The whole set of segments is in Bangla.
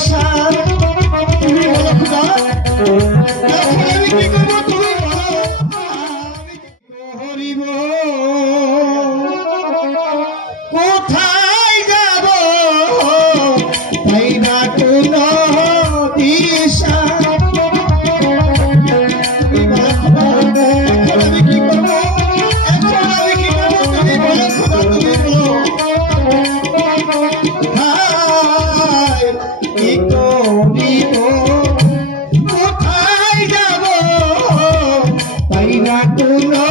ভরসা। তুমি বলো খোদা, এখন আমি কি করবো তুমি বলো। হরিব কোথায় যাব তাই না কোনো দিশা। তুমি বলো খোদা, এখন আমি কি করবো, এখন আমি কি করবো তুমি বলো খোদা, তুমি বলো। হায় কি করিব কোথায় যাব তাই না কোনো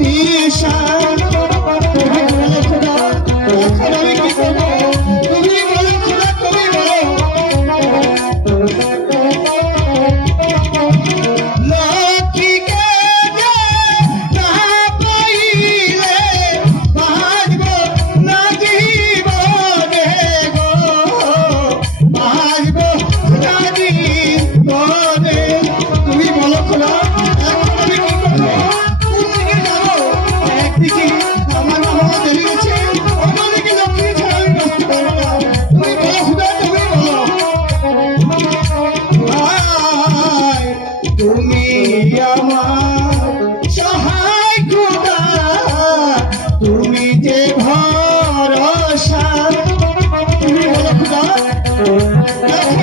দিশা। এখন আমি কি করবো তুমি বলো খোদা, তুমি বলো। লক্ষ্মীকে যে না পাইলে বাঁচব না জীবনে গো, বাঁচব না জীবনে। তুমি বলো খোদা, এখন আমি কি করবো, কোন দিকে যাবো। একদিকে আমার বাবা চলে গেছে, অন্যদিকে লক্ষ্মী ছাড়া আমি বাঁচতে পারবো না। তুমি বলো খোদা, তুমি বলো। হায় তুমি আমার সহায় খোদা, তুমি যে ভরসা। তুমি বলো খোদা, এখন